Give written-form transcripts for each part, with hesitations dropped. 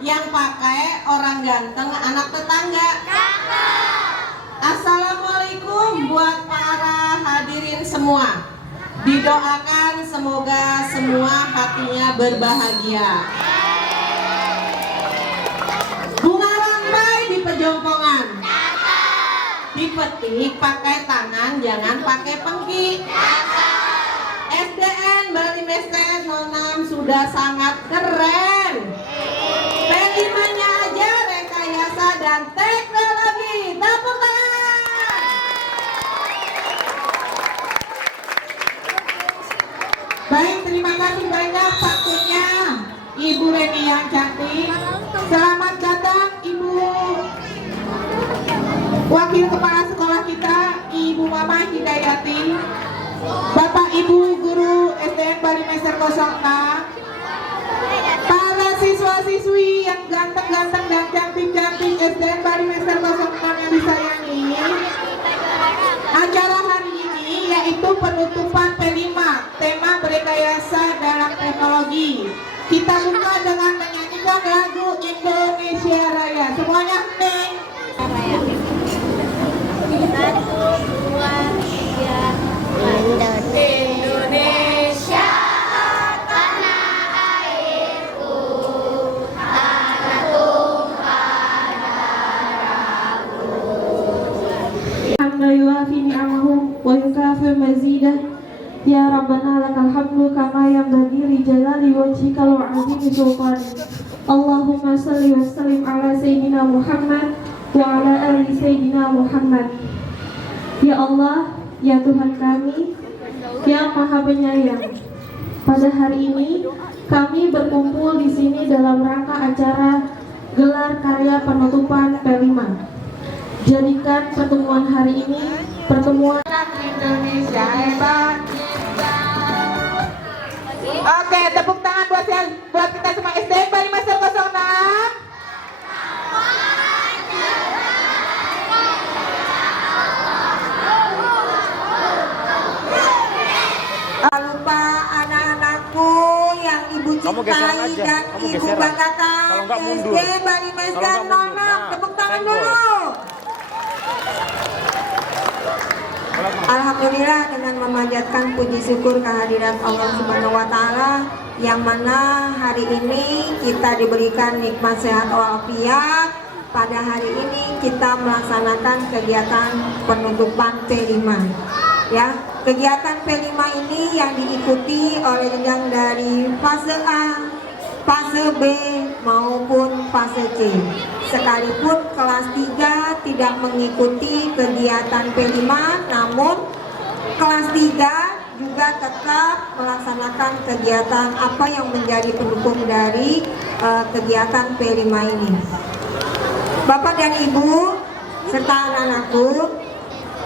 Yang pakai orang ganteng anak tetangga. Assalamualaikum buat para hadirin semua. Didoakan semoga semua hatinya berbahagia. Bunga rampai di pejompongan. Dipetik pakai tangan, jangan pakai pengki. SDN Balimester 06 sudah sangat keren. P5-nya aja rekayasa dan teknologi. Tepuk tangan. Baik, terima kasih banyak waktunya Ibu Reni yang cantik. Selamat datang Ibu Wakil Kepala Sekolah kita, Ibu Mama Hidayati, Bapak Ibu Guru SDN Balimester 06, para siswa-siswi yang ganteng-ganteng dan cantik-cantik SDN Balimester 06 yang disayangi. Acara hari ini yaitu penutupan P5, tema berekayasa dalam teknologi. Kita buka dengan menyanyikan lagu Indonesia Raya. Semuanya neng. Indonesia, tanah airku, tanah tumpah darahku. Hamda yuafi ni'amahu wa yukafi mazidah. Ya Rabbana lakal hamdu kama yanbaghi li jalali wajhika wa 'azimi sultanik. Allahumma salli wa sallim ala sayyidina Muhammad wa ala ali sayyidina Muhammad. Ya Allah, ya Tuhan kami yang Maha Penyayang, pada hari ini kami berkumpul di sini dalam rangka acara gelar karya penutupan P5. Jadikan pertemuan hari ini pertemuan Indonesia hebat. Oke, tepuk tangan buat kita semua SDN Balimester 06. Lupa anak-anakku yang ibu cintai dan ibu banggakan SD Balimester 06. Tepuk tangan dulu. Alhamdulillah, dengan memanjatkan puji syukur kehadirat Allah Subhanahu wa Ta'ala, yang mana hari ini kita diberikan nikmat sehat walafiat. Pada hari ini kita melaksanakan kegiatan penutupan P5. Ya, kegiatan P5 ini yang diikuti oleh yang dari fase A, fase B maupun fase C. Sekalipun kelas 3 tidak mengikuti kegiatan P5, namun kelas 3 juga tetap melaksanakan kegiatan apa yang menjadi pendukung dari kegiatan P5 ini. Bapak dan Ibu serta anak-anakku,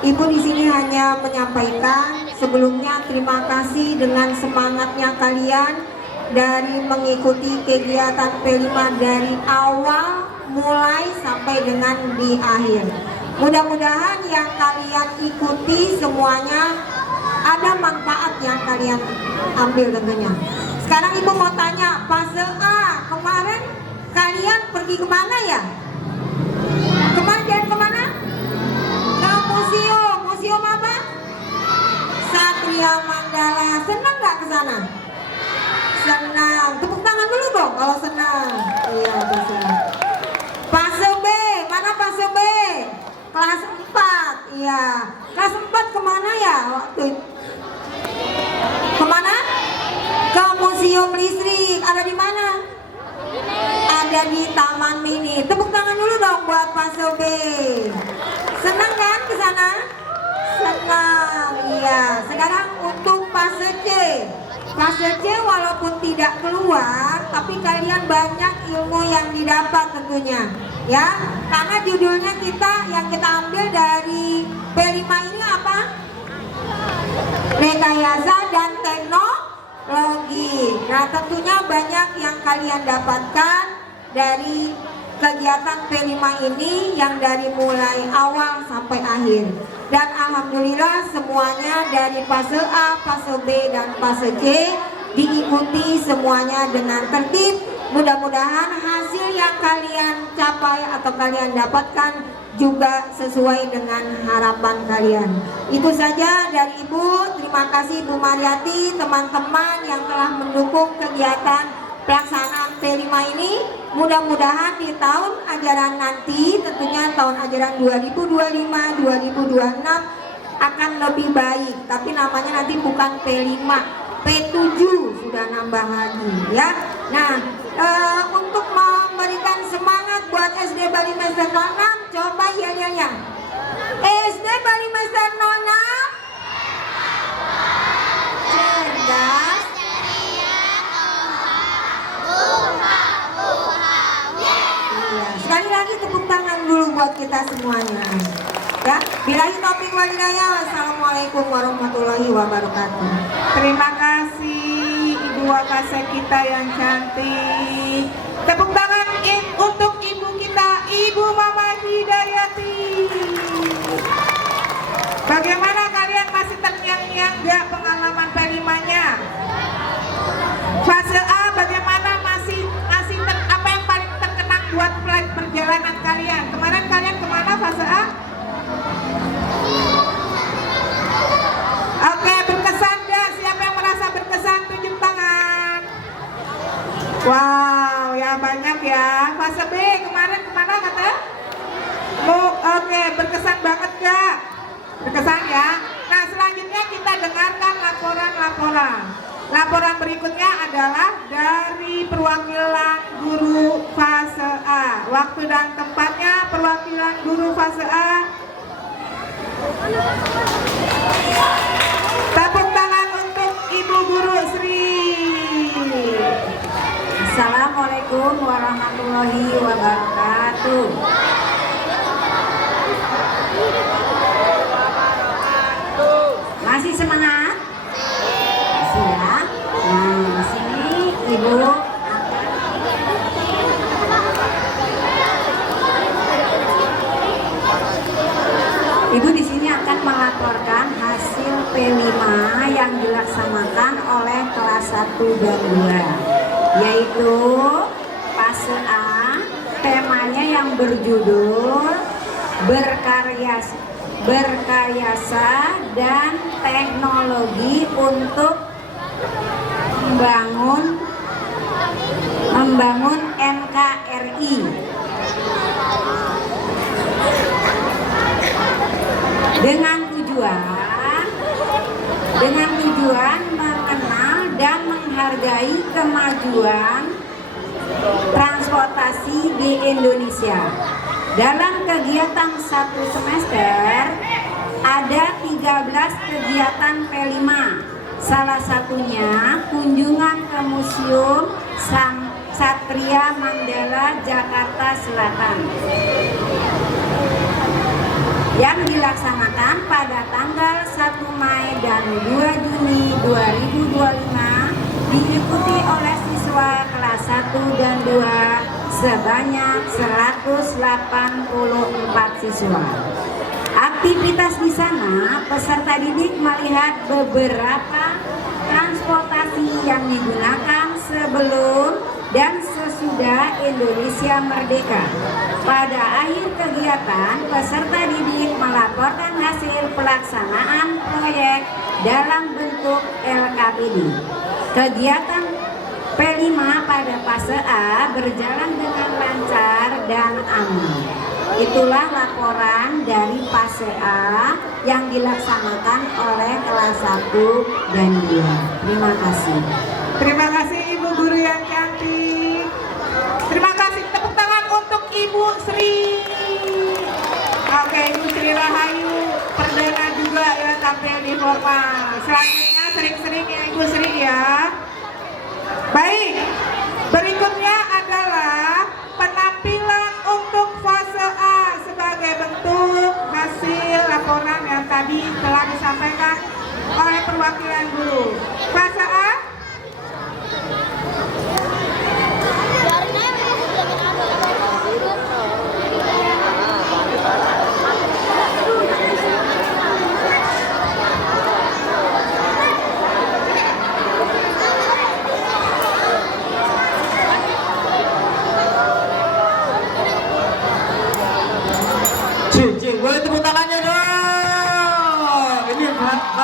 Ibu di sini hanya menyampaikan sebelumnya terima kasih dengan semangatnya kalian dari mengikuti kegiatan P5 dari awal mulai sampai dengan di akhir. Mudah-mudahan yang kalian ikuti semuanya ada manfaat yang kalian ambil tentunya. Sekarang Ibu mau tanya, fase A kemarin kalian pergi kemana ya? Kemarin kemana? Ke museum. Museum apa? Satria Mandala. Senang nggak ke sana? Senang. Tepuk tangan dulu dong kalau senang. Iya, betul. Fase B, mana fase B? Kelas 4, iya. Kelas 4 kemana ya waktu? Kemana? Ke Museum Listrik. Ada di mana? Ada di Taman Mini. Tepuk tangan dulu dong buat fase B. Senang kan ke sana? Senang, iya. Sekarang untuk fase C. Fase C walaupun tidak keluar, tapi kalian banyak ilmu yang didapat tentunya, ya. Karena judulnya yang kita ambil dari P5 ini apa? Rekayasa dan teknologi. Nah, tentunya banyak yang kalian dapatkan dari kegiatan P5 ini yang dari mulai awal sampai akhir. Dan alhamdulillah semuanya dari fase A, fase B, dan fase C diikuti semuanya dengan tertib Mudah-mudahan hasil yang kalian capai atau kalian dapatkan juga sesuai dengan harapan kalian. Itu saja dari Ibu. Terima kasih Ibu Mariati, teman-teman yang telah mendukung kegiatan pelaksanaan P5 ini. Mudah-mudahan di tahun ajaran nanti, tentunya tahun ajaran 2025-2026 akan lebih baik. Tapi namanya nanti bukan P5, P7 sudah nambah lagi ya. Nah, untuk memberikan semangat buat SD Bali Master 06, coba ya. SD Bali Master 06 cerdas, iya. Sekali lagi tepuk tangan dulu buat kita semuanya ya. Billahi taufiq wal hidayah. Wassalamualaikum warahmatullahi wabarakatuh. Terima kasih Ibu Wakasek kita yang cantik. Tepuk tangan untuk ibu kita, Ibu Mama Hidayati. Bagaimana kalian masih terngiang-ngiang gak pengalaman P5-nya? Fase A bagaimana masih apa yang paling terkenang buat perjalanan kalian? Kemarin kalian kemana fase A? Oke, berkesan gak? Siapa yang merasa berkesan? Tunjuk tangan. Wow, ya banyak ya. Fase B kemarin kemana kata? Oke, berkesan banget gak? Berkesan ya. Nah, selanjutnya kita dengarkan laporan-laporan. Laporan berikutnya adalah dari perwakilan guru fase A. Waktu dan tempatnya perwakilan guru fase A. Tepuk tangan untuk Ibu Guru Sri. Assalamualaikum warahmatullahi wabarakatuh. Masih semangat? Masih ya. Nah, di sini Ibu di sini akan melaporkan hasil P5 yang dilaksanakan oleh kelas 1 dan 2, yaitu fase A, temanya yang berjudul berkaryasa dan teknologi untuk membangun NKRI. Dengan tujuan mengenal dan menghargai kemajuan transportasi di Indonesia. Dalam kegiatan 1 semester ada 13 kegiatan P5. Salah satunya kunjungan ke Museum Satria Mandala Jakarta Selatan yang dilaksanakan pada tanggal 1 Mei dan 2 Juni 2025, diikuti oleh siswa kelas 1 dan 2 sebanyak 184 siswa. Aktivitas di sana, peserta didik melihat beberapa transportasi yang digunakan sebelum dan sesudah Indonesia merdeka. Pada akhir kegiatan, peserta didik melaporkan hasil pelaksanaan proyek dalam bentuk LKPD. Kegiatan P5 pada fase A berjalan dengan lancar dan aman. Itulah laporan dari fase A yang dilaksanakan oleh kelas 1 dan 2. Terima kasih. Terima kasih Ibu Guru yang cantik. Terima kasih, tepuk tangan untuk Ibu Sri. Oke, Ibu Sri Rahayu perdana juga ya tampil di formal. Selanjutnya sering-sering ya Ibu Sri ya. Baik, berikutnya adalah penampilan untuk fase A sebagai bentuk hasil laporan yang tadi telah disampaikan oleh perwakilan guru. Fase A.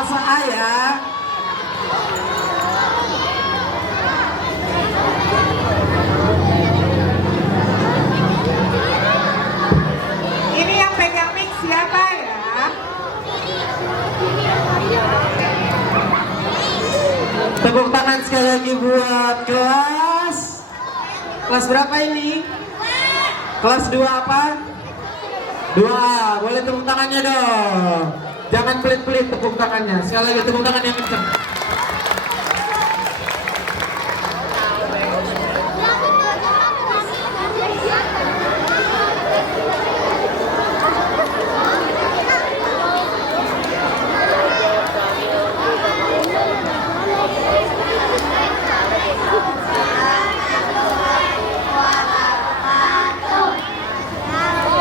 Fase A ya. Ini yang pegang mic siapa ya? Tepuk tangan sekali lagi buat kelas berapa ini? Kelas 2 apa? 2A. Boleh tepuk tangannya dong. Jangan pelit-pelit tepuk tangannya. Sekali lagi tepuk tangan yang kencang.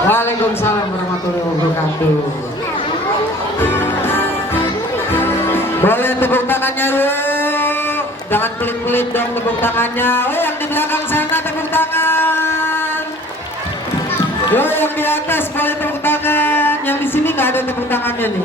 Waalaikumsalam warahmatullahi wabarakatuh. Boleh tepuk tangannya dulu. Jangan pelit-pelit dong tepuk tangannya. Oh yang di belakang sana tepuk tangan. Yo yang di atas boleh tepuk tangan. Yang di sini nggak ada tepuk tangannya nih.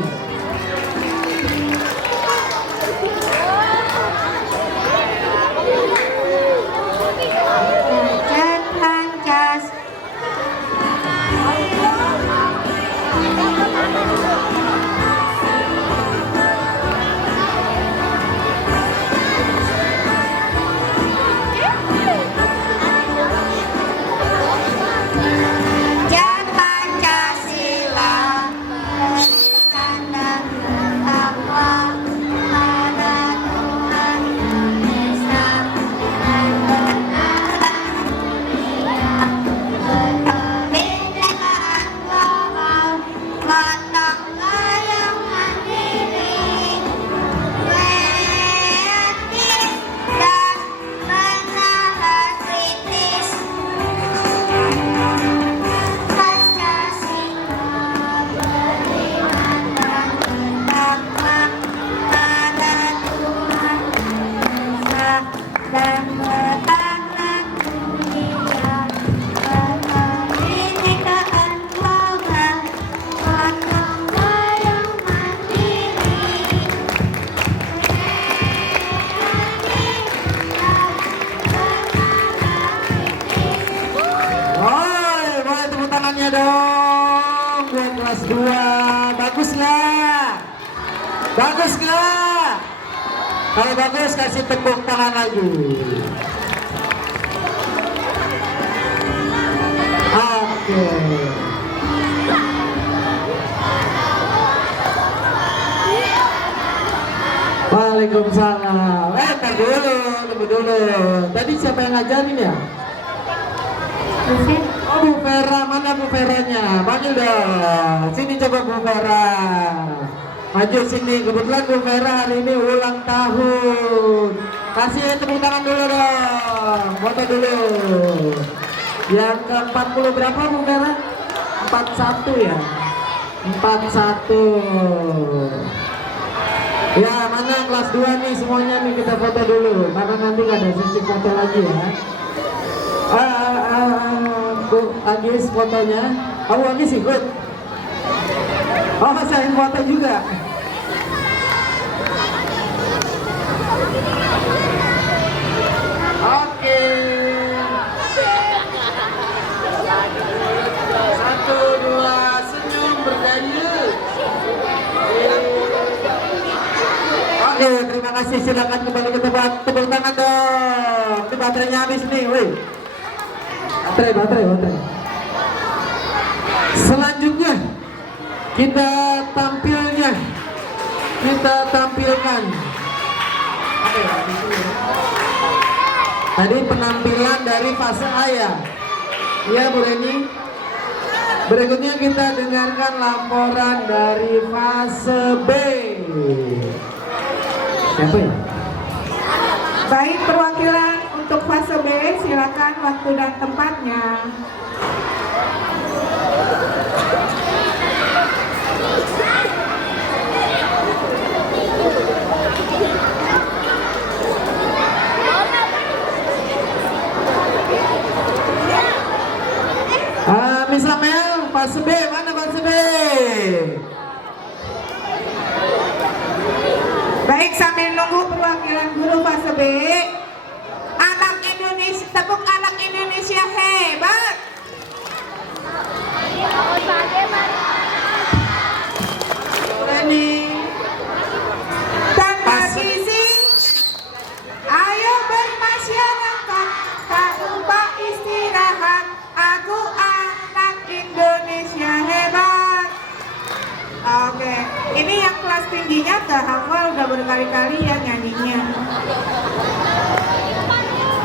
Dong buat kelas 2. Bagus nggak? Bagus nggak? Kalau bagus kasih tepuk tangan lagi. Oke. Waalaikumsalam. Tunggu dulu. Tadi siapa yang ngajarin ya? Oh Bu Vera, mana Bu Veranya? Panggil dong. Sini coba Bu Vera. Maju sini. Kebetulan Bu Vera hari ini ulang tahun. Kasih tepuk tangan dulu dong. Foto dulu. Yang ke 40 berapa Bu Vera? 41 ya? 41. Ya mana kelas 2 nih semuanya nih kita foto dulu. Karena nanti gak ada sesi foto lagi ya. Bu Agis fotonya. Oh Agis ikut. Oh saya foto juga. Oke. 1, 2 senyum berdaya. Oke terima kasih, silakan kembali ke tempat. Tepuk tangan dong. Ini baterainya habis nih, woi. Baterai. Selanjutnya kita tampilkan. Tadi penampilan dari fase A ya. Iya Bu Reni. Berikutnya kita dengarkan laporan dari fase B. Siapa ya? Baik, perwakilan untuk fase B, silakan waktu dan tempatnya. Miss Amel, fase B, mana fase B? Ini yang kelas tingginya udah hafal, udah berkali-kali ya nyanyinya.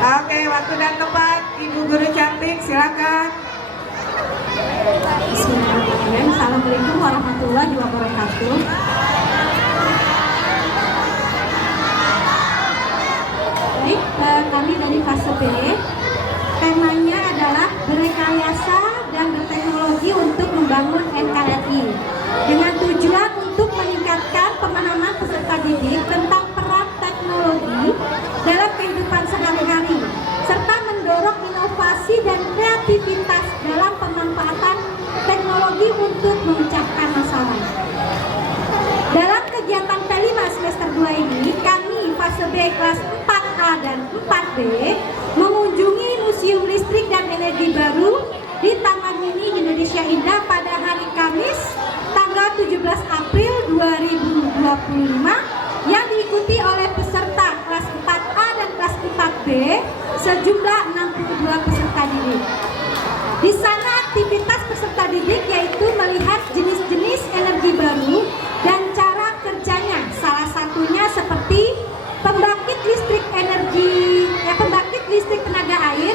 Oke, waktu dan tempat Ibu Guru cantik, silakan. Bismillahirrahmanirrahim. Assalamualaikum warahmatullahi wabarakatuh. Baik, kami dari fase B. Temanya adalah berekayasa dan berteknologi untuk membangun NKRI dengan tujuan untuk meningkatkan pemahaman peserta didik tentang peran teknologi dalam kehidupan sehari-hari serta mendorong inovasi dan kreativitas dalam pemanfaatan teknologi untuk memecahkan masalah. Dalam kegiatan P5 semester 2 ini, kami fase B kelas 4A dan 4B mengunjungi Museum Listrik dan Energi Baru di Taman Mini Indonesia Indah pada hari Kamis tanggal 17 April 2025 yang diikuti oleh peserta kelas 4A dan kelas 4B sejumlah 62 peserta didik. Di sana aktivitas peserta didik yaitu melihat jenis-jenis energi baru dan cara kerjanya. Salah satunya seperti pembangkit listrik pembangkit listrik tenaga air,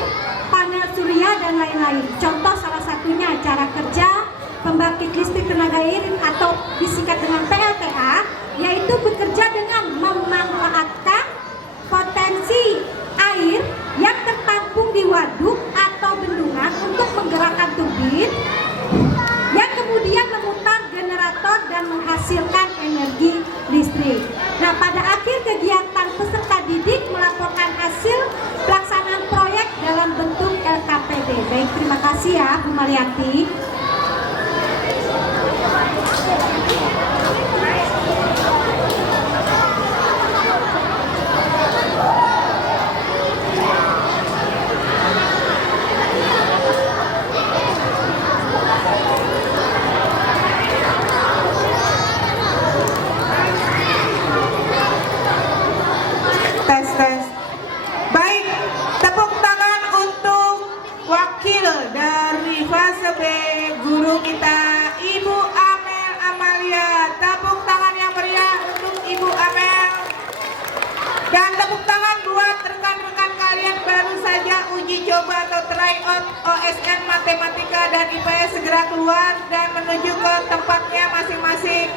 panel surya dan lain-lain. Contoh salah satunya cara kerja pembangkit listrik tenaga air atau disingkat dengan PLTA, yaitu bekerja dengan memanfaatkan potensi air yang tertampung di waduk atau bendungan untuk menggerakkan turbin yang kemudian memutar generator dan menghasilkan energi listrik. Nah, pada akhir kegiatan peserta didik melaporkan hasil pelaksanaan proyek dalam bentuk LKPD. Baik, terima kasih ya Bu Mariati. Tes. Baik, tepuk tangan untuk wakil dari fase B, guru kita Ibu Amel Amalia. Tepuk tangan yang meriah untuk Ibu Amel. Dan tepuk tangan buat rekan-rekan kalian baru saja uji coba atau tryout OSN Matematika dan IPS segera keluar dan menuju ke tempatnya masing-masing.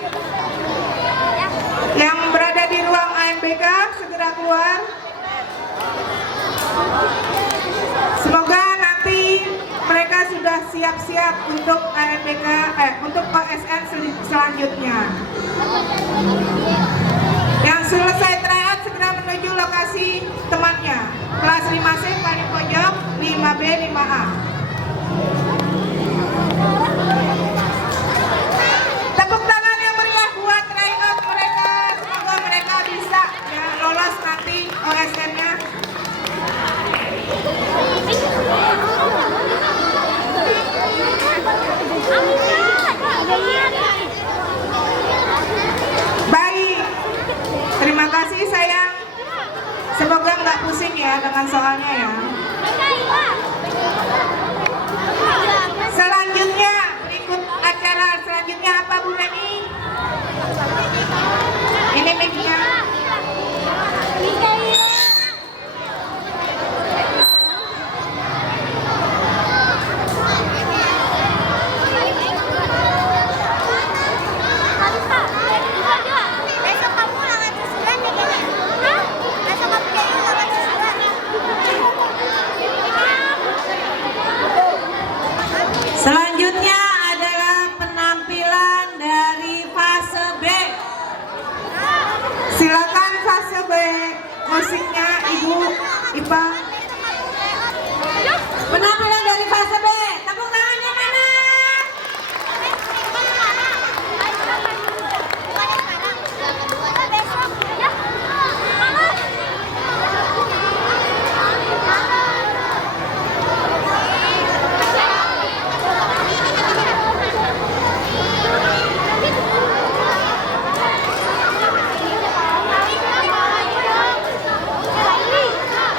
Yang berada di ruang AMBK segera keluar. Semoga nanti mereka sudah siap-siap untuk AMBK, untuk OSN selanjutnya. Yang selesai tryout segera menuju lokasi temannya. Kelas 5C paling pojok, 5B, 5A. Tepuk tangan yang meriah buat tryout mereka. Semoga mereka bisa ya lolos nanti OSN-nya. Baik, terima kasih sayang. Semoga nggak pusing ya dengan soalnya ya. Selanjutnya, berikut acara selanjutnya apa Bu Neni? Ini mic-nya. Besok kamu ulangan susulan ya gini? Hah? Besok kamu kayaknya ulangan susulan. Selanjutnya adalah penampilan dari fase B. Silakan fase B, musiknya Ibu Ipa. Penampilan dari fase B, tepuk tangannya mana? Besok ya.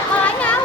Polanya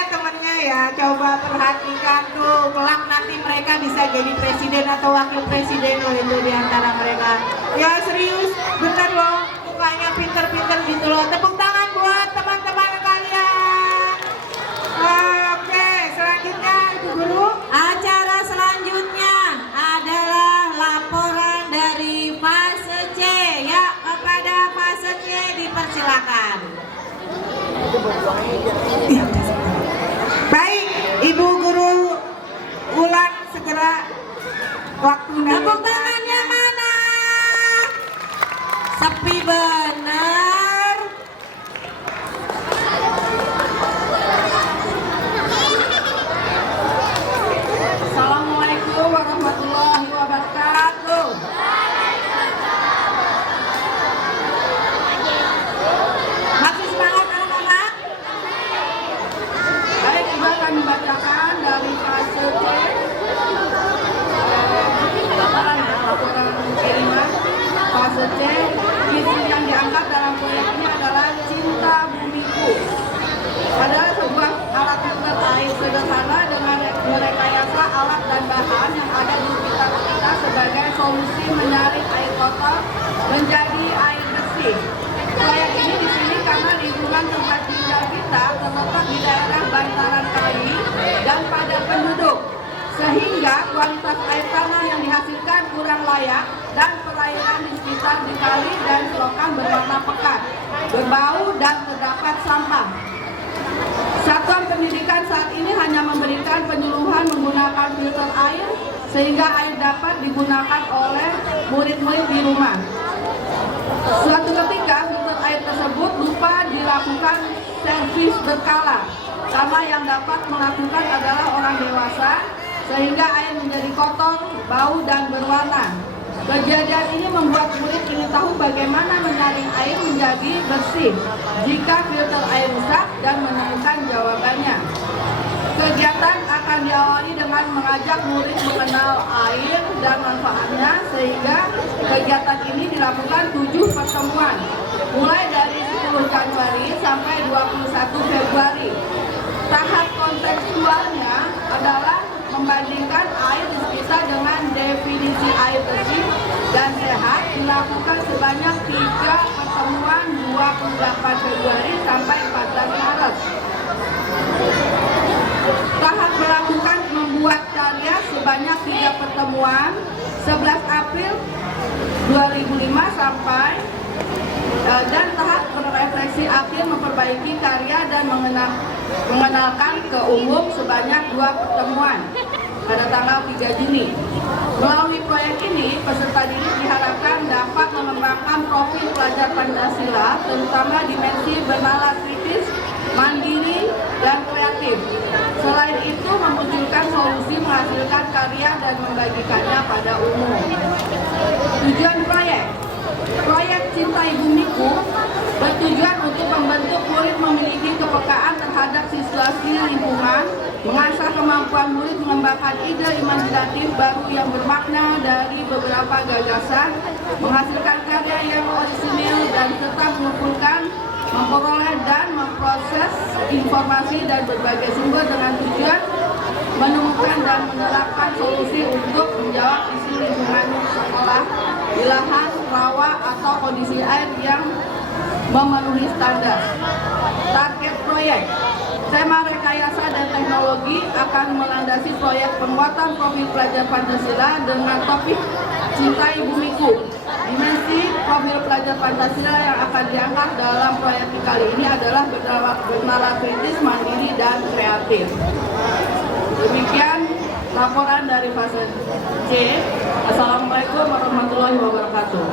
ya temennya ya, coba perhatikan tuh, kelak nanti mereka bisa jadi presiden atau wakil presiden loh itu di antara mereka. Ya serius, bener loh, mukanya pinter-pinter gitu loh. Tepuk tangan buat teman-teman kalian. Oke, selanjutnya Ibu Guru. Acara selanjutnya adalah laporan dari fase C. Ya, kepada fase C dipersilakan. Baik, Ibu Guru Ulan segera waktunya. Tepuk tangannya mana? Sepi benar. Assalamualaikum warahmatullahi wabarakatuh. Masih semangat anak-anak? Baik, Ibu akan membacakan dari fase C. Laporan kiriman fase C. Isu yang diangkat dalam proyek ini adalah Cinta Bumiku. Adalah sebuah alat filter air sederhana dengan merekayasa alat dan bahan yang ada di sekitar kita sebagai solusi menyaring air kotor menjadi air bersih. Proyek ini dipilih karena lingkungan tempat tinggal kita terletak di daerah bantaran kali dan padat penduduk, sehingga kualitas air tanah yang dihasilkan kurang layak dan perairan di sekitar di kali dan selokan berwarna pekat, berbau dan terdapat sampah. Satuan pendidikan saat ini hanya memberikan penyuluhan menggunakan filter air sehingga air dapat digunakan oleh murid-murid di rumah. Suatu ketika filter air tersebut lupa dilakukan servis berkala karena yang dapat melakukan adalah orang dewasa sehingga air menjadi kotor, bau dan berwarna. Kejadian ini membuat murid ingin tahu bagaimana menyaring air menjadi bersih jika filter air rusak dan menemukan jawabannya. Kegiatan akan diawali dengan mengajak murid mengenal air dan manfaatnya, sehingga kegiatan ini dilakukan 7 pertemuan mulai dari 10 Januari sampai 21 Februari. Tahap kontekstualnya adalah membandingkan air di sekitar dengan definisi air bersih dan sehat, dilakukan sebanyak 3 pertemuan 28 Februari sampai 14 Maret. Tahap melakukan membuat karya sebanyak 3 pertemuan 11 April 2005 sampai dan tahap refleksi akhir memperbaiki karya dan mengenalkan ke umum sebanyak 2 pertemuan pada tanggal 3 Juni. Melalui proyek ini, peserta didik diharapkan dapat mengembangkan profil pelajar Pancasila, terutama dimensi bernalar kritis, mandiri, dan kreatif. Selain itu, memunculkan solusi menghasilkan karya dan membagikannya pada umum. Tujuan proyek Cintai Bumiku bertujuan untuk membentuk murid memiliki kepekaan terhadap situasi lingkungan, mengasah kemampuan murid mengembangkan ide imajinatif baru yang bermakna dari beberapa gagasan, menghasilkan karya yang orisinil dan serta mengumpulkan, memperoleh dan memproses informasi dan berbagai sumber dengan tujuan menemukan dan menerapkan solusi untuk menjawab isu lingkungan sekolah di lahan, rawa, atau kondisi air yang memenuhi standar. Target proyek, tema rekayasa dan teknologi akan melandasi proyek penguatan profil pelajar Pancasila dengan topik Cintai Bumiku. Dimensi profil pelajar Pancasila yang akan diangkat dalam proyek kali ini adalah bernalar kritis, mandiri, dan kreatif. Demikian laporan dari fase C. Assalamualaikum warahmatullahi wabarakatuh.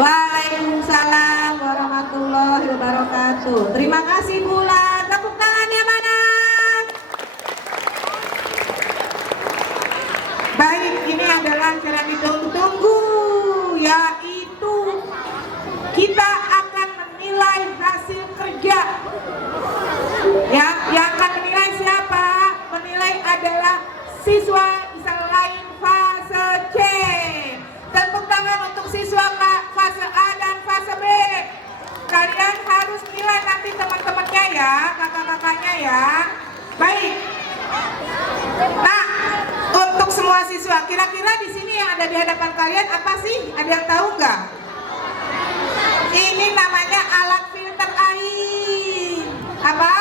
Waalaikumsalam warahmatullahi wabarakatuh. Terima kasih Bulan. Tepuk tangannya mana? Baik, ini adalah acara ditunggu-tunggu, yaitu kita akan menilai hasil kerja. Ya, yang akan menilai siapa? Menilai adalah siswa selain fase C. Tepuk tangan untuk siswa fase A dan fase B. Kalian harus nilai nanti teman-temannya ya, kakak-kakaknya ya. Baik. kalian apa sih? Ada yang tahu nggak? Ini namanya alat filter air. Apa?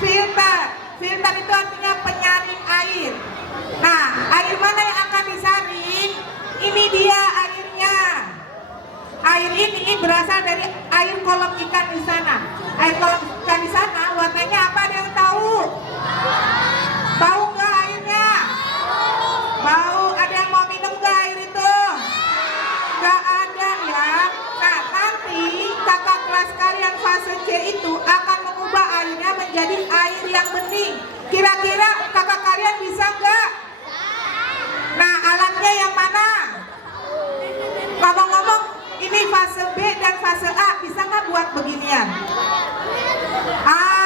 Filter. Filter itu artinya penyaring air. Nah, air mana yang akan disaring? Ini dia airnya. Air ini berasal dari air kolam ikan di sana. Air kolam ikan di sana warnanya apa? Ada yang tahu? Tahu nggak airnya? Bau. Ada yang mau minum nggak air itu? Nggak ada ya. Nah, nanti kakak kelas kalian fase C itu akan mengubah airnya menjadi air yang bening. Kira-kira kakak kalian bisa nggak? Nah, alatnya yang mana? Ngomong-ngomong, ini fase B dan fase A bisa nggak buat beginian?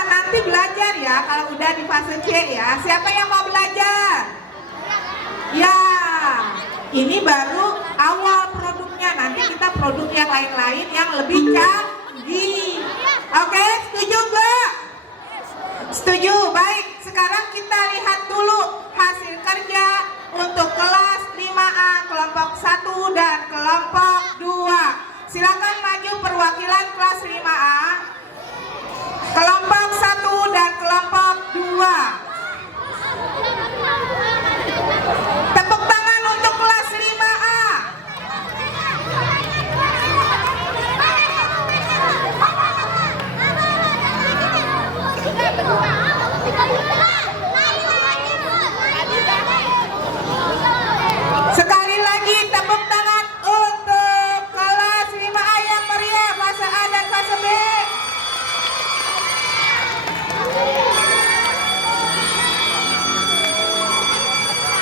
Nanti belajar ya kalau udah di fase C ya. Siapa yang mau belajar? Ya, ini baru awal produknya. Nanti kita produk yang lain-lain yang lebih canggih. Oke, setuju nggak? Setuju. Baik, sekarang kita lihat dulu hasil kerja untuk kelas 5A kelompok 1 dan kelompok 2. Silakan maju perwakilan kelas 5A, kelompok 1 dan kelompok 2. Tepuk tangan untuk kelas 5A. Sekali lagi tepuk tangan untuk kelas 5A yang meriah, fase A dan fase B.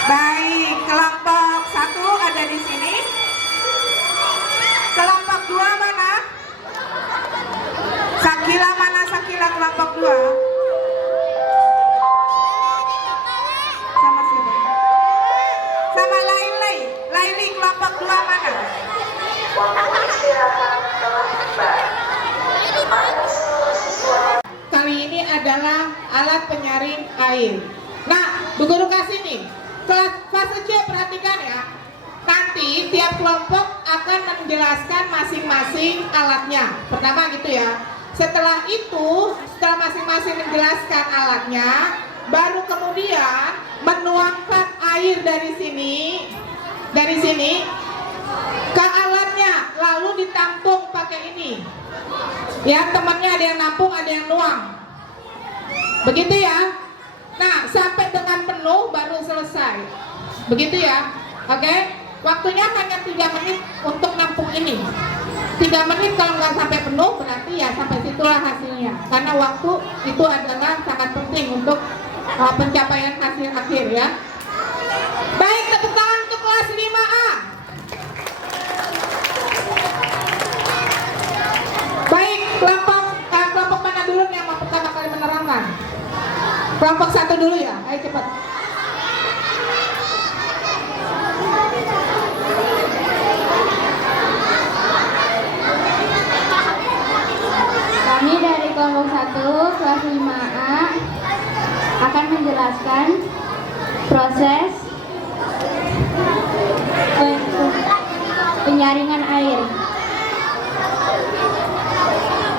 Baik, kelompok 1 ada di sini. Kelompok 2 mana? Sakila mana Sakila kelompok 2? Sama siapa? Sama Laili. Laili kelompok 2 mana? Kali ini adalah alat penyaring air. Nah, Bu Guru kasih nih. Kelas fase C perhatikan ya. Nanti tiap kelompok akan menjelaskan masing-masing alatnya. Pertama gitu ya. Setelah itu, setelah masing-masing menjelaskan alatnya, baru kemudian menuangkan air dari sini ke alatnya, lalu ditampung pakai ini. Ya, temannya ada yang nampung, ada yang nuang. Begitu ya. Nah, sampai dengan penuh baru selesai. Begitu ya. Oke? Waktunya hanya 3 menit untuk nampung ini. 3 menit kalau nggak sampai penuh berarti ya sampai situlah hasilnya. Karena waktu itu adalah sangat penting untuk pencapaian hasil akhir ya. Baik, tepuk tangan untuk kelas 5A. Baik, kelompok mana dulu yang mau pertama kali menerangkan? Kelompok 1 dulu ya, ayo cepat. Kami dari kelompok 1 kelas 5A akan menjelaskan proses penyaringan air.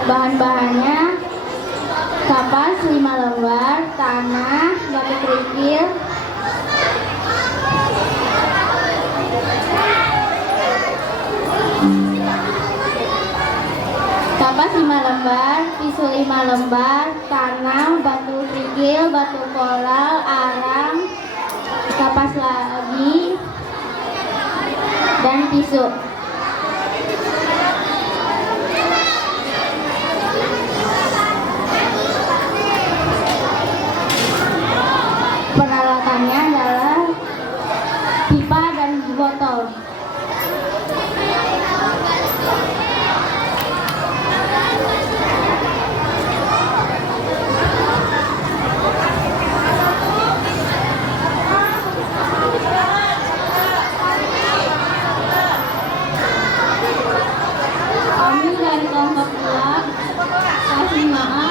Bahan-bahannya kapas 5 lembar, tanah, batu kerikil, kapas 5 lembar, tisu 5 lembar, tanah, batu kerikil, batu koral, arang, kapas lagi, dan tisu. Peralatannya adalah pipa dan botol. Kami dari kelompok 2 kelas 5A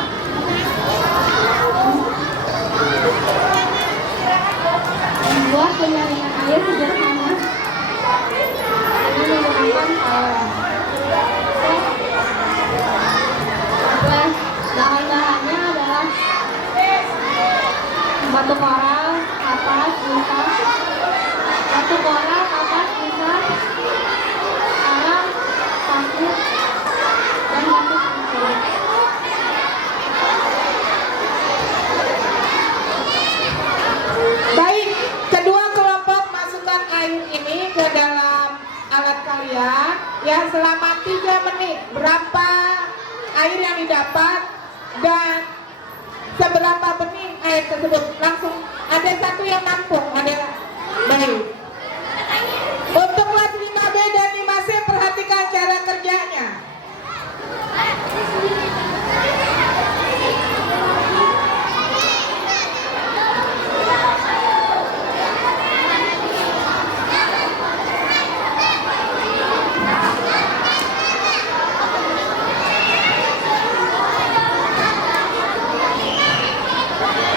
membuat penyaringan air sederhana Satu koral, atas, bisa. Satu koral, atas, bisa. Arang, pasir, dan batu pensil. Baik, kedua kelompok masukkan air ini ke dalam alat kalian. Ya, selama 3 menit berapa air yang didapat dan seberapa bening air tersebut. Langsung ada satu yang nampung, ada. Baik. Untuk kelas 5B dan 5C perhatikan cara kerjanya.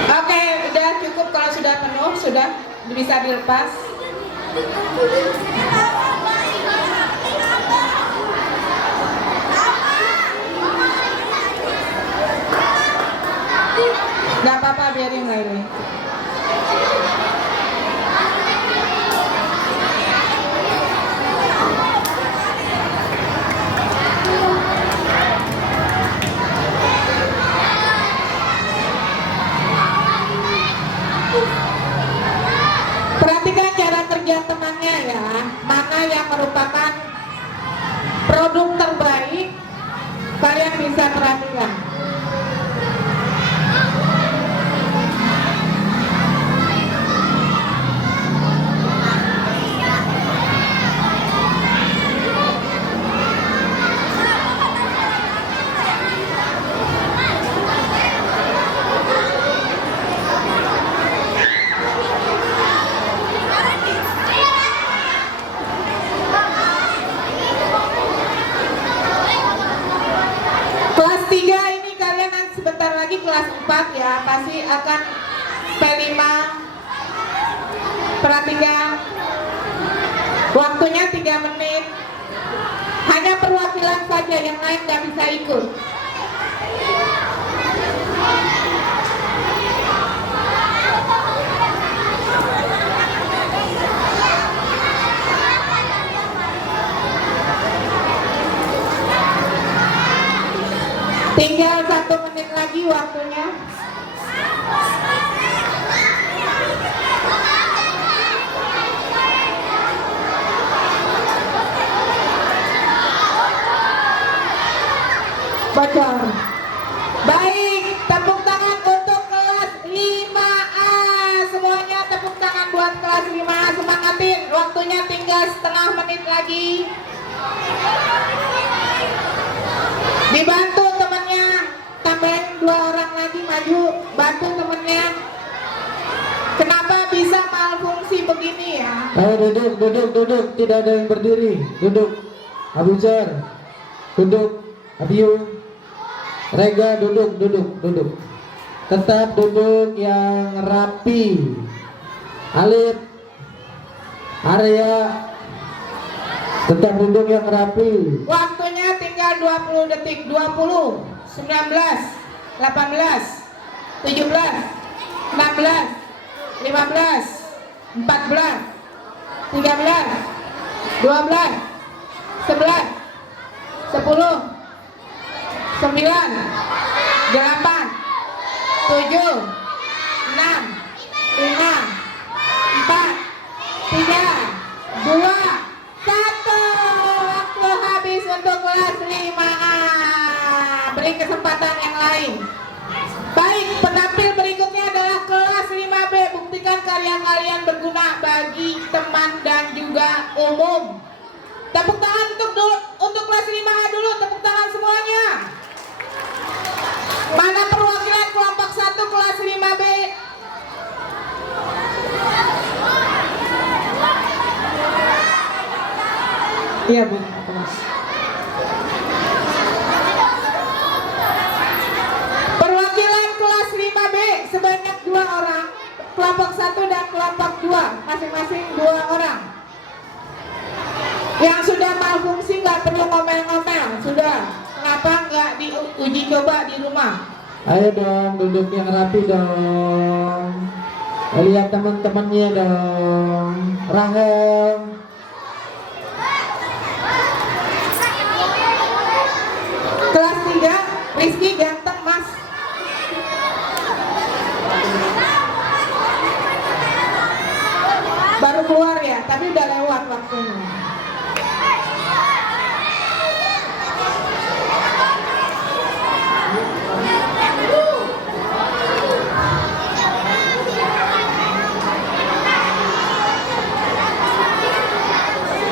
Oke, udah cukup. Kalau sudah penuh, sudah bisa dilepas. Gak apa-apa, biarin lainnya. Perhatikan cara kerja temannya ya. Mana yang merupakan produk terbaik, kalian bisa perhatikan. Kelas 3 ini kalian nanti sebentar lagi kelas 4 ya, pasti akan P5. Perhatikan waktunya 3 menit. Hanya perwakilan saja, yang lain nggak bisa ikut. Tinggal 1 menit lagi waktunya. Bocor. Baik, tepuk tangan untuk kelas 5A. Semuanya tepuk tangan buat kelas 5A. Semangatin, waktunya tinggal setengah menit lagi. Dibantu temannya, tambahin 2 orang lagi maju, bantu temannya. Kenapa bisa malfungsi begini ya? Ayo duduk, tidak ada yang berdiri. Duduk. Abujar, duduk. Abiu, Rega, duduk. Tetap duduk yang rapi. Alif, Arya, tetap duduk yang rapi. Waktunya tinggal 20 detik. 20, 19, 18, 17, 16, 15, 14, 13, 12, 11, 10, 9, 8, 7, 6, 5, 4, 3, 2, 1. Waktu habis untuk kelas 5A. Beri kesempatan yang lain. Baik, penampil berikutnya adalah kelas 5B. Buktikan karya kalian berguna bagi teman dan juga umum. Tepuk tangan untuk kelas 5A dulu. Tepuk tangan semuanya. Mana perwakilan kelompok 1 kelas 5B? Iya, Bu. Perwakilan kelas 5B sebanyak 2 orang. Kelompok 1 dan kelompok 2 masing-masing 2 orang. Yang sudah malfungsi nggak perlu ngomel-ngomel, sudah. Kenapa nggak diuji coba di rumah? Ayo dong, duduk yang rapi dong. Lihat teman-temannya dong. Rahel. Kelas 3, Rizky ganteng mas. Baru keluar ya, tapi udah lewat waktunya.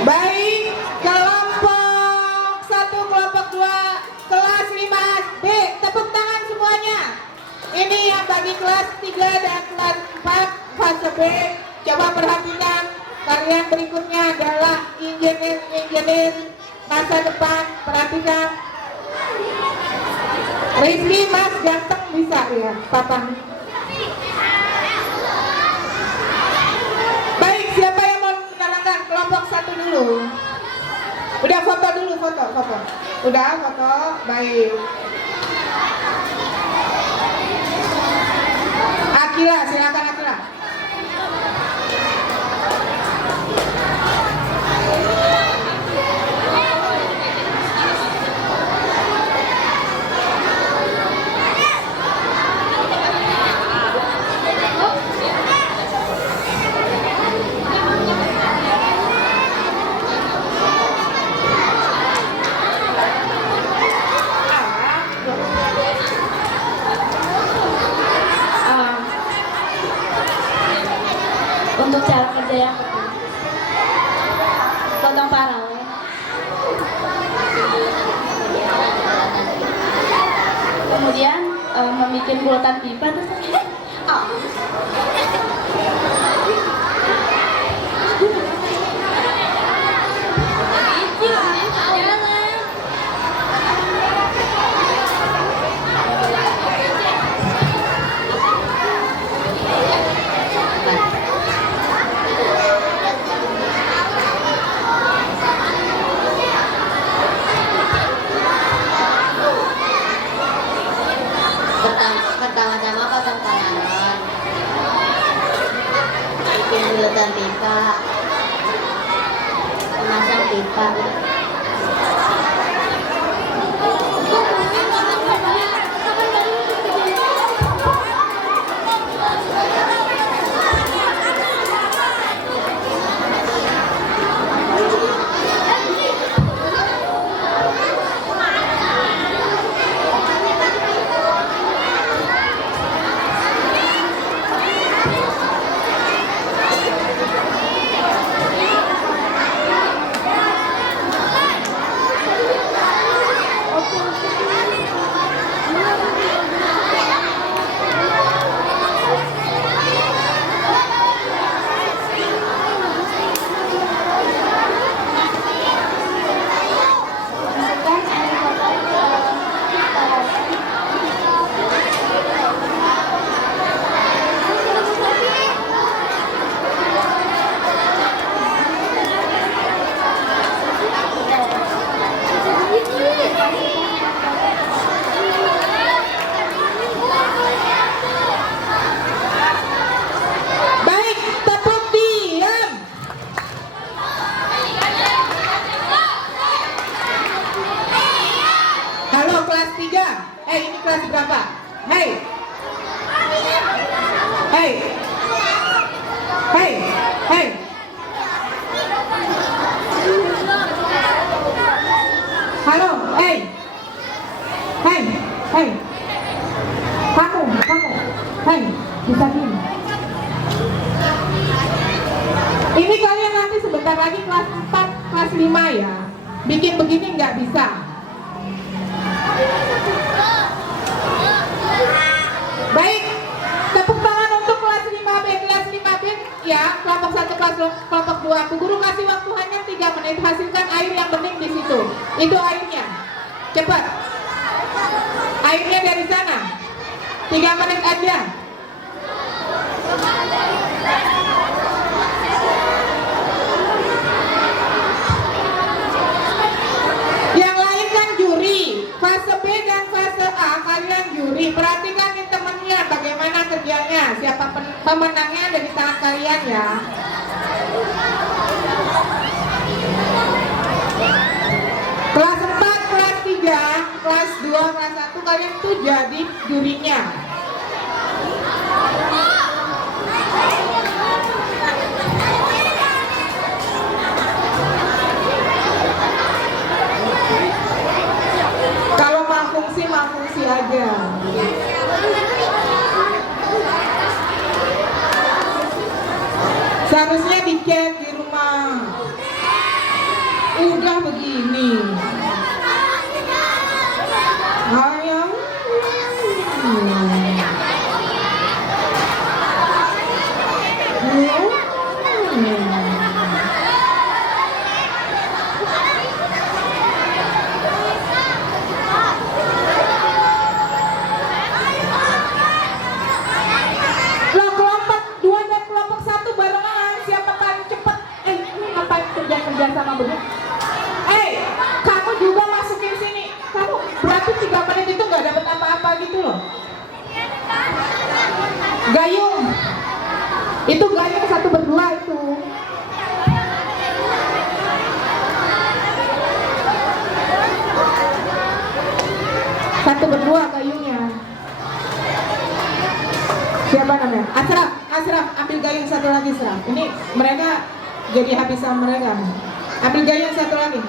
Baik, kelompok 1, kelompok 2, kelas 5B, tepuk tangan semuanya. Ini yang bagi kelas 3 dan kelas 4 fase B. Coba perhatikan, kalian berikutnya adalah engineer masa depan. Perhatikan. Rizky mas ganteng bisa ya, papa. Baik, siapa yang mau menerangkan kelompok 1 dulu? Udah foto dulu, foto. Udah foto, baik. Akila, silakan Akila. Untuk cara kerja yang potong paralel, kemudian membuat bulatan pipa terus Pertama-tama potong paralon, bikin bulatan pipa, memasang pipa. Baik, tepuk diam. Halo kelas 3. Ini kelas berapa? Hei. Halo, kamu, bisa diam. Ini kalian nanti sebentar lagi kelas 4, kelas 5 ya. Bikin begini nggak bisa. Baik, tepuk tangan untuk kelas 5B. Kelas 5B ya, kelompok 1, kelompok 2. Bu guru kasih waktu hanya 3 menit. Hasilkan air yang bening di situ. Itu airnya. Cepat. Airnya dari sana. 3 menit aja. Yang lain kan juri. Fase B dan fase A kalian juri. Perhatikan nih temennya bagaimana kerjanya. siapa pemenangnya dari tangan kalian ya. Kelas 4, kelas 3, kelas 2, kelas 1 kalian tuh jadi jurinya. Kalau malfungsi aja. Seharusnya dicek di rumah. Udah begini. Ayam. Lah kelompok 2 dan kelompok 1 barengan, siapa paling cepet? Ini ngapain kerja sama begitu? Kamu juga masukin sini. Kamu berarti 3 menit itu nggak dapat apa-apa gitu loh. Gayung. Itu gayung 1 berdua itu. Satu berdua gayungnya. Siapa namanya? Asraf, ambil gayung 1 lagi, Asraf. Ini mereka jadi habisan mereka. Ambil gayung 1 lagi.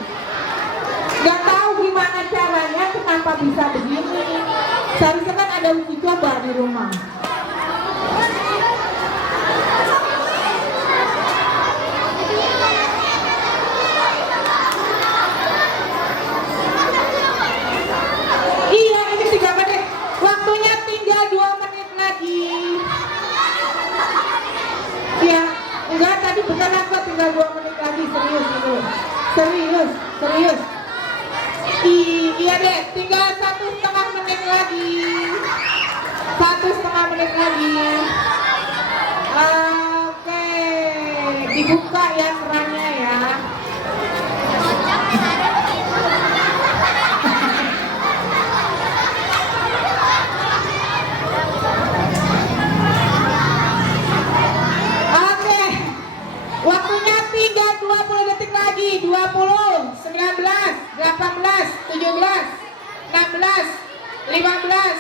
Gak tahu gimana caranya, kenapa bisa begini. Seharusnya kan ada uji coba di rumah. Iya, ini 3 menit. Waktunya tinggal 2 menit lagi. Ya, enggak, tadi beneran kok, tinggal 2 menit lagi. Serius. Iya deh, tinggal 1,5 menit lagi. 1,5 menit lagi. Oke, dibuka ya kerannya ya. Oke, waktunya tinggal 20 detik lagi. 20, 19, 18, 17, 16, 15,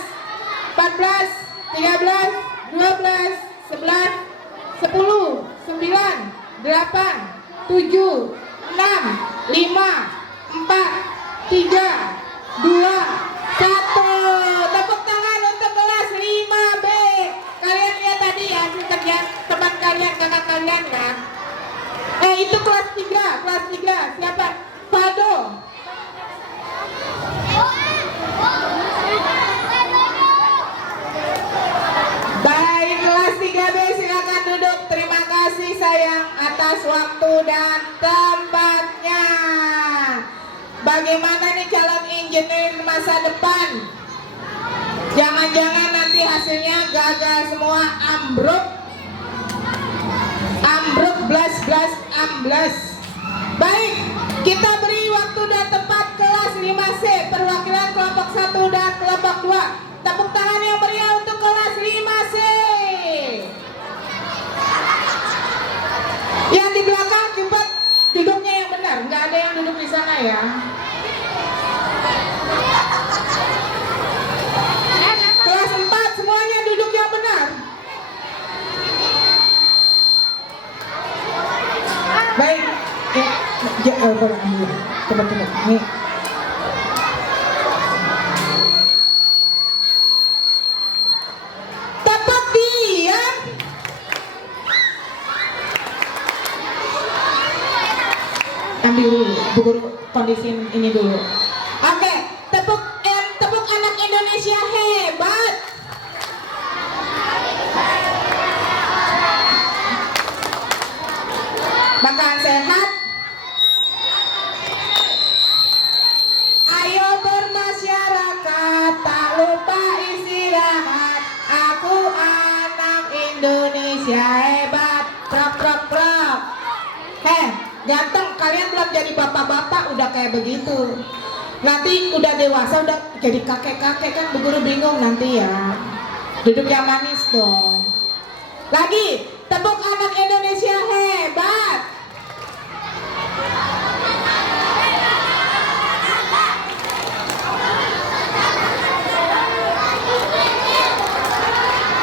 14, 13, 12, 11, 10, 9, 8, 7, 6, 5, 4, 3, 2, 1. Tepuk tangan untuk kelas 5B. Kalian lihat tadi ya hasil kerja teman kalian, kakak kalian ya. Itu kelas 3. Siapa? Faldo. Baik, kelas 3B silakan duduk. Terima kasih sayang atas waktu dan tempatnya. Bagaimana nih calon insinyur masa depan? Jangan-jangan nanti hasilnya gagal semua, ambruk, amblas. Baik, kita beri waktu dan tempat kelas 5C, perwakilan kelompok 1 dan kelompok 2. Tepuk tangan yang meriah untuk kelas 5C. Yang di belakang cepat duduknya yang benar, nggak ada yang duduk di sana ya. Kelas 4 semuanya duduk yang benar. Baik, coba nih. Tepat diam. Ambil dulu, Bu Guru, kondisi ini dulu. Oke, tepuk anak Indonesia hebat. Makan sehat. Ayo bermasyarakat, tak lupa istirahat. Aku anak Indonesia hebat. Prok. Ganteng, kalian belum jadi bapak-bapak udah kayak begitu. Nanti udah dewasa, udah jadi kakek-kakek kan Bu Guru bingung nanti ya. Duduk yang manis dong. Lagi, tepuk anak Indonesia hebat.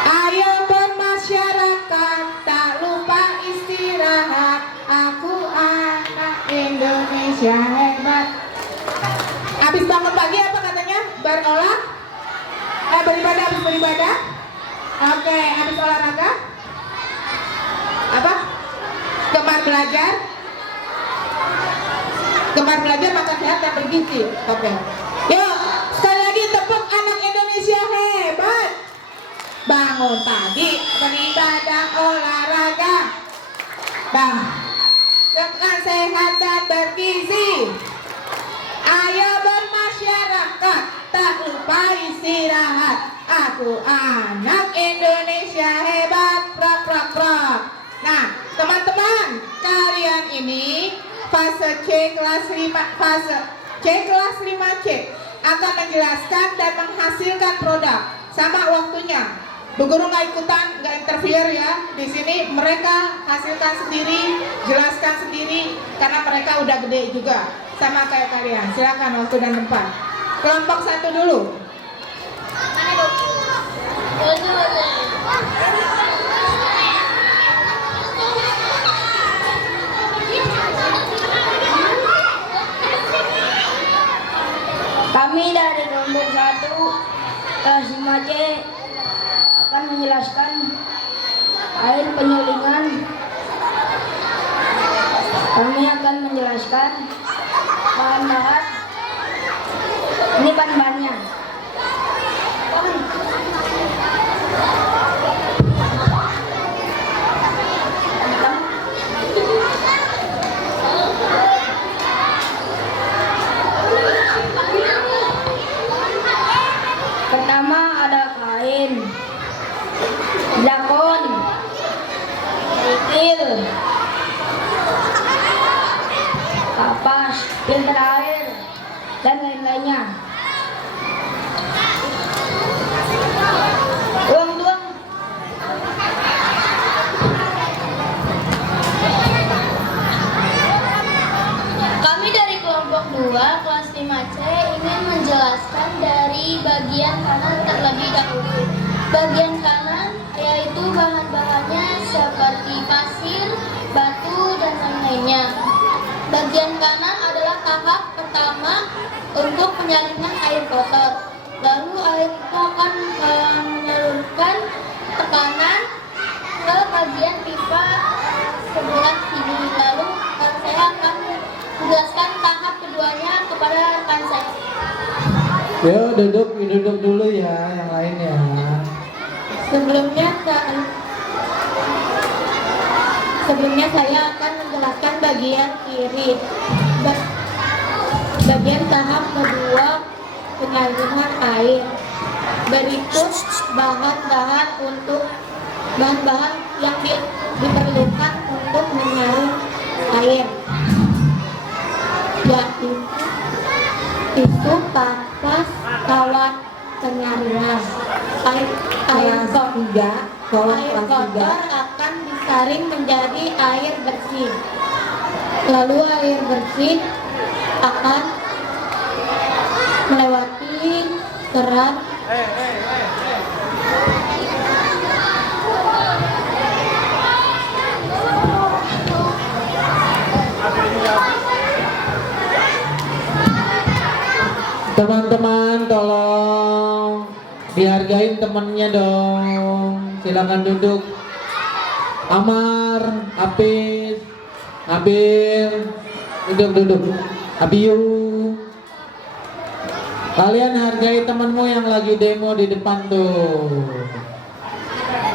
Ayo bermasyarakat, tak lupa istirahat. Aku anak Indonesia hebat. Habis bangun pagi apa katanya? Berolah? Beribadah, habis beribadah? Oke, habis olahraga? Apa? Gemar belajar? Gemar belajar makan sehat dan bergizi. Oke. Yuk, sekali lagi tepuk anak Indonesia hebat. Bangun pagi, beribadah, olahraga. Dengan sehat dan bergizi. Ayo bermasyarakat, tak lupa istirahat. Aku anak Indonesia hebat. Prak prak prak. Nah, teman-teman, kalian ini fase C kelas 5, fase C kelas 5C akan menjelaskan dan menghasilkan produk. Sama waktunya. Bu guru nggak ikutan, nggak interfere ya. Di sini mereka hasilkan sendiri, jelaskan sendiri karena mereka udah gede juga. Sama kayak kalian. Silakan waktu dan tempat. Kelompok 1 dulu. Kami dari kelompok 1 kelas 5C akan menjelaskan air penyulingan. Kami akan menjelaskan bahan-bahan. Ini bahan-bahannya. Pertama ada kain, dakon, kerikil, kapas, filter air, dan lain-lainnya. Tuang-tuang. Kami dari kelompok 2 kelas 5C ingin menjelaskan dari bagian kanan terlebih dahulu. Bagian kanan yaitu bahan-bahannya seperti pasir, batu, dan lain-lainnya. Bagian kanan adalah tahap pertama untuk penyaringan air kotor. Lalu air itu akan menyalurkan tekanan ke bagian pipa sebelah sini. Lalu saya akan menjelaskan tahap keduanya kepada rekan saya. Yuk duduk dulu ya, yang lain ya. Sebelumnya saya akan menjelaskan bagian kiri. Bagian tahap kedua penyaringan air. Berikut bahan-bahan yang diperlukan untuk menyaring air, yaitu tisu, kapas, kawat penyaringan. Air kotor akan disaring menjadi air bersih. Lalu air bersih akan melewati keran Teman-teman tolong dihargain temennya dong. Silakan duduk. Amar, Apis, Abil, duduk. Abiu. Kalian hargai temanmu yang lagi demo di depan tuh.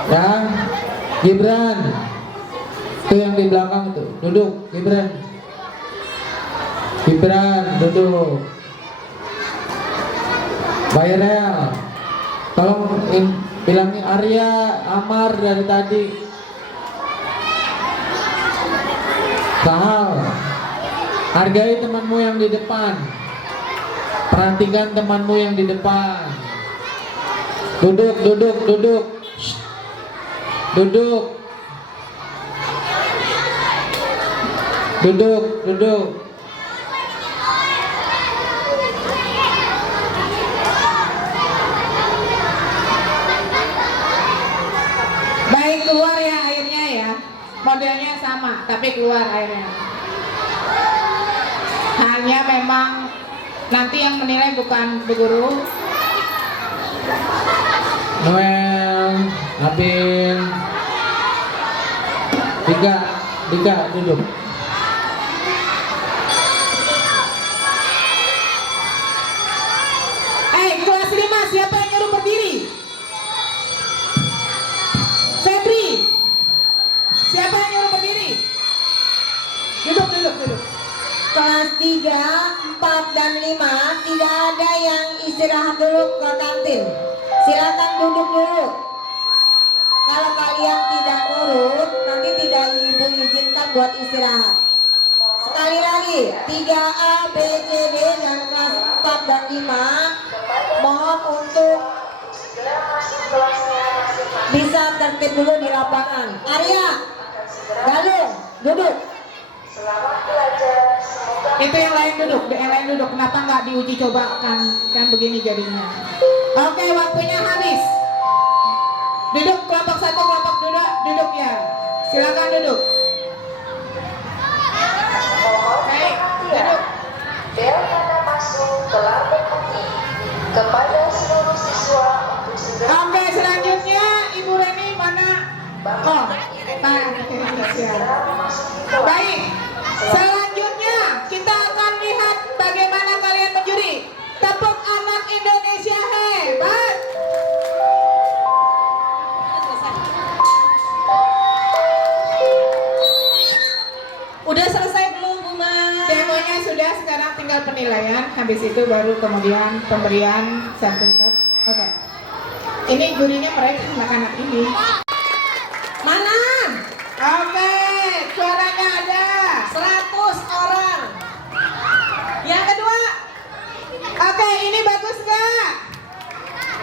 Ya, Gibran. Tuh yang di belakang tuh. Duduk, Gibran. Duduk. Bayrel, tolong bilangin Arya, Amar dari tadi. Sahal, hargai temanmu yang di depan. Perhatikan temanmu yang di depan. Duduk. Shh. Duduk. Duduk, duduk. Baik, keluar ya airnya ya. Modelnya sama, tapi keluar airnya. Hanya memang nanti yang menilai bukan Bu Guru. Noel, Nabil. Dika, duduk. Kelas 5, siapa yang nyuruh berdiri? Febri, siapa yang nyuruh berdiri? Duduk. Kelas 3, 4, dan 5 tidak ada yang istirahat dulu ke kantin. Silakan duduk dulu. Kalau kalian tidak nurut, nanti tidak ibu izinkan buat istirahat. Sekali lagi, 3A, B, C, D, dan kelas 4 dan 5 mohon untuk bisa tertib dulu di lapangan. Arya, Galung, duduk. Itu yang lain duduk. Kenapa nggak diuji coba kan begini jadinya? Oke, waktunya habis. Duduk kelompok 1, kelompok 2, duduk ya. Silakan duduk. Baik, duduk. Bel tanda masuk telah berbunyi kepada seluruh siswa untuk segera. Oke, selanjutnya Ibu Reni mana? Oh, baik. Selanjutnya kita akan lihat bagaimana kalian menjuri. Tepuk anak Indonesia hebat. Udah selesai belum, Bu Mas? Demonya sudah, sekarang tinggal penilaian. Habis itu baru kemudian pemberian sertifikat. Oke. Ini jurinya mereka anak-anak ini. Mana? Oke, suaranya ada 100 orang. Yang kedua. Oke, ini bagus nggak?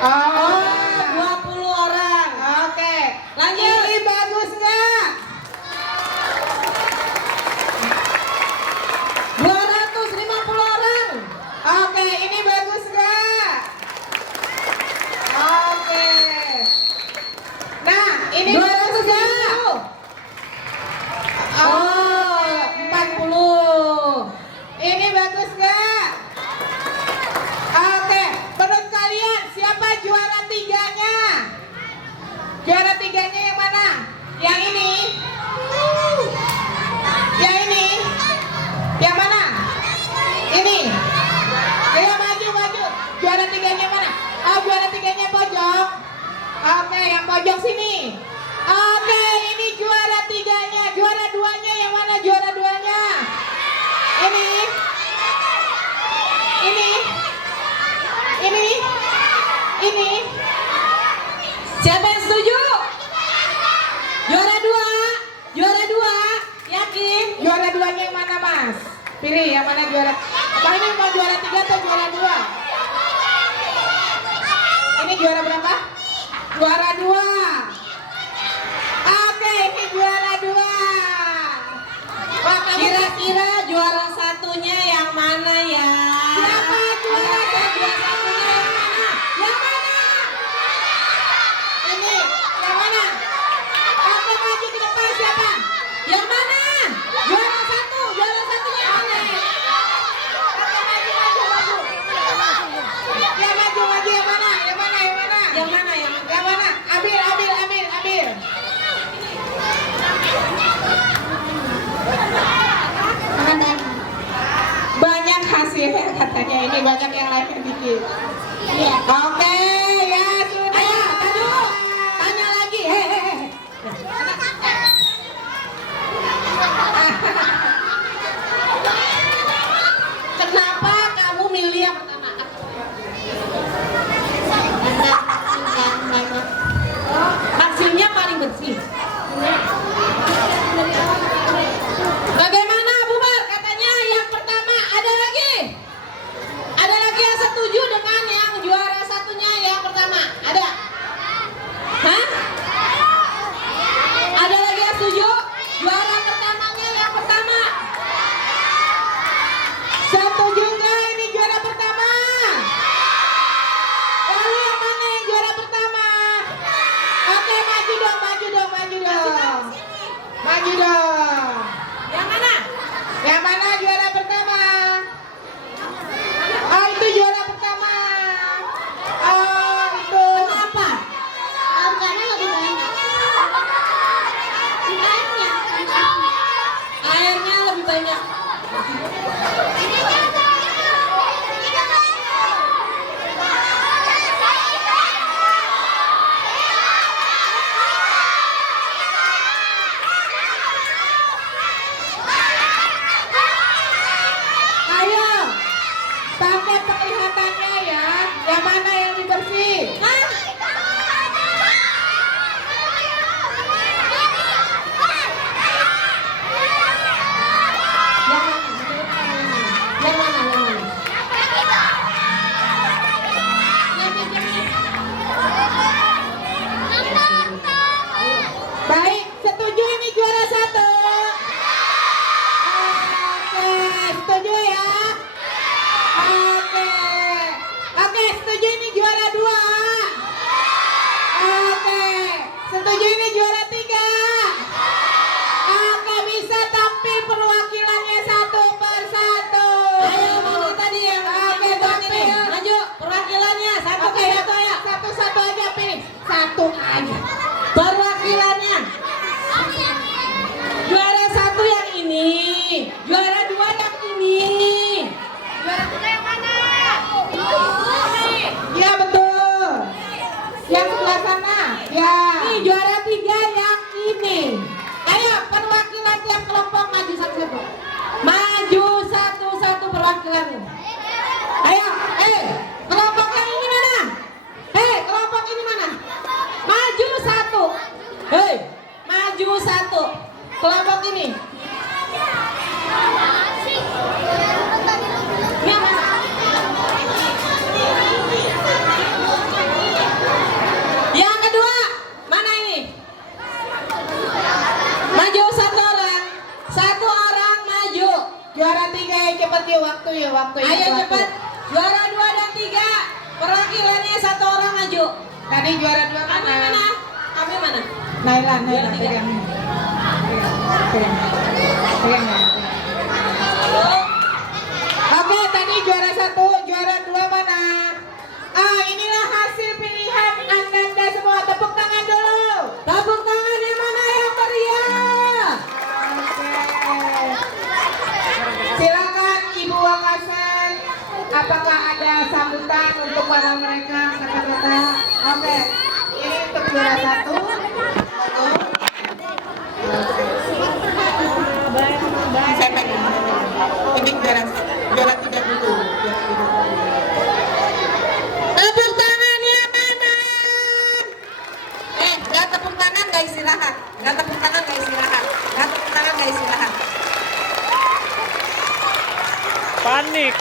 Oh, 20 orang. oke. Lanjut. Ini bagus nggak? 250 orang. Oke, ini bagus nggak? Oke. Nah, ini bagus nggak? Oh, 40. Ini bagus nggak? Oke, menurut kalian siapa juara 3-nya? Juara 3-nya yang mana? Yang ini? Yang ini? Yang mana? Ini? Ayo maju. Juara 3-nya mana? Oh, juara 3-nya pojok. Oke, yang pojok sini. Oke, ini juara 3-nya. Juara 2-nya yang mana juara 2-nya? Ini? Siapa yang setuju? Juara 2. Yakin? Juara 2-nya yang mana, Mas? Pilih yang mana juara. Kali ini mau juara 3 atau juara 2? Ini juara berapa? Juara 2. Oke, ini juara 2. Wah, Kira-kira juara satunya yang mana ya? siapa juara Juara satunya yang mana? Yang mana? Ini, yang mana? Oke, maju ke depan siapa? Yang mana? Juara satunya yang mana? Oke, maju. Ya, maju yang mana? Yang mana? Yang mana? Yang mana? Ambil. Banyak hasilnya katanya, ini banyak yang lainnya dikit. Oke, ya sudah. Ayo, aduh, tanya lagi. Kenapa kamu milih yang pertama? Hasilnya paling bersih. Bagaimana, Bubar? Katanya yang pertama. Ada lagi yang setuju dengan yang juara satunya selesainya. Ayo, pakai penglihatannya ya. Yang mana yang lebih bersih? Yang mana? Baik, setuju ini juara 1? Oke, setuju ya? Oke, setuju ini juara 2? Oke, setuju ini juara 3? Oke, bisa tampil perwakilannya satu persatu. Ayo, mau tadi ya. Oke, tampil. Maju, perwakilannya satu aja. Satu aja pilih. Satu aja. Perwakilannya. Juara 1 yang ini. Juara 2 yang ini. Juara 3 yang mana? Iya betul. Yang sebelah sana. Ya. Ini juara 3 yang ini. Ayo perwakilan tiap kelompok maju satu-satu. Maju satu-satu perwakilannya. Ayo, kelompok yang ini mana? Kelompok ini mana? Maju satu. Maju satu. Kelompok ini. Ini mana? Yang kedua, mana ini? Maju satu orang. Satu orang maju. Juara 3 yang cepat ya waktu. Ayo cepat. Juara 2 dan 3. Perwakilannya satu orang maju. Tadi juara 2 mana? Kami mana? Naila pegang. Pegang. Oke, tadi juara 1, juara 2 mana? Inilah hasil pilihan Anda semua. Tepuk tangan dulu. Tepuk tangan yang mana yang meriah? Silakan Ibu Wakasan. Apakah ada sambutan untuk para mereka kata-kata? Oke, ini untuk juara 1. Saya pegang. Ini juara 3 dulu. Tepuk tangannya mana? Gak tepuk tangan gak istirahat. Panik.